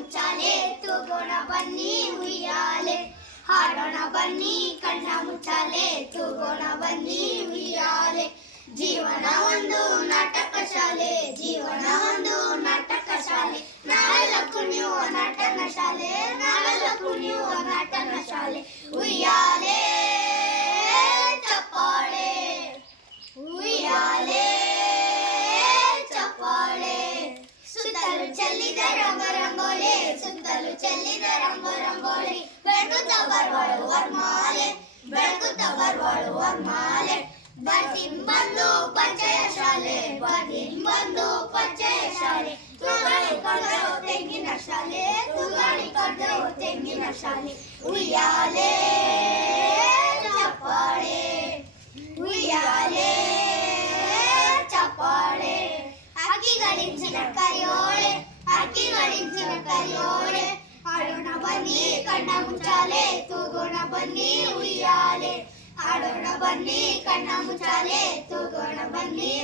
ముచ్చాలే తుగొన బన్ని ఉయ్యాలే హాడొన బన్ని కన్న ముచ్చాలే తుగొన బన్ని ఉయ్యాలే జీవన ఒందు నటకశాలే జీవన ఒందు నటకశాలే నాలకు నటనశాలే నాలకు నటన ಕತ್ತಲು ಚೆಲ್ಲಿದ ರಂಗು ರಂಗೋಳಿ ಬೆಳಗುತ್ತ ಬರುವ ಮಾಲೆ ಬೆಳಗುತ್ತ ಬರುವ ಮಾಲೆ ಬರ್ತಿ ಬಂದು ಪಂಚಾಯ ಶಾಲೆ ಬರ್ತಿ ಬಂದು ಪಂಚಾಯ ಶಾಲೆ ತುಗಾಣಿ ಕಡ್ದೋ ತೆಂಗಿನ ಶಾಲೆ ತುಗಾಣಿ ಕಡ್ದೋ ತೆಂಗಿನ ಶಾಲೆ ಉಯ್ಯಾಲೆ ಚಪ್ಪಾಳೆ ಉಯ್ಯಾಲೆ ಚಪ್ಪಾಳೆ ಅಕ್ಕಿಗಳಿಂಚಿನ ಕರಿಯೋಳೆ ಅಕ್ಕಿಗಳಿಂಚಿನ ಕರಿಯೋಳೆ బన్నీ కన్న ముచాలే తుగోణ బన్నీ ఉయ్యాలే ఆడోణ బన్నీ కన్న ముచాలే తుగోణ బన్నీ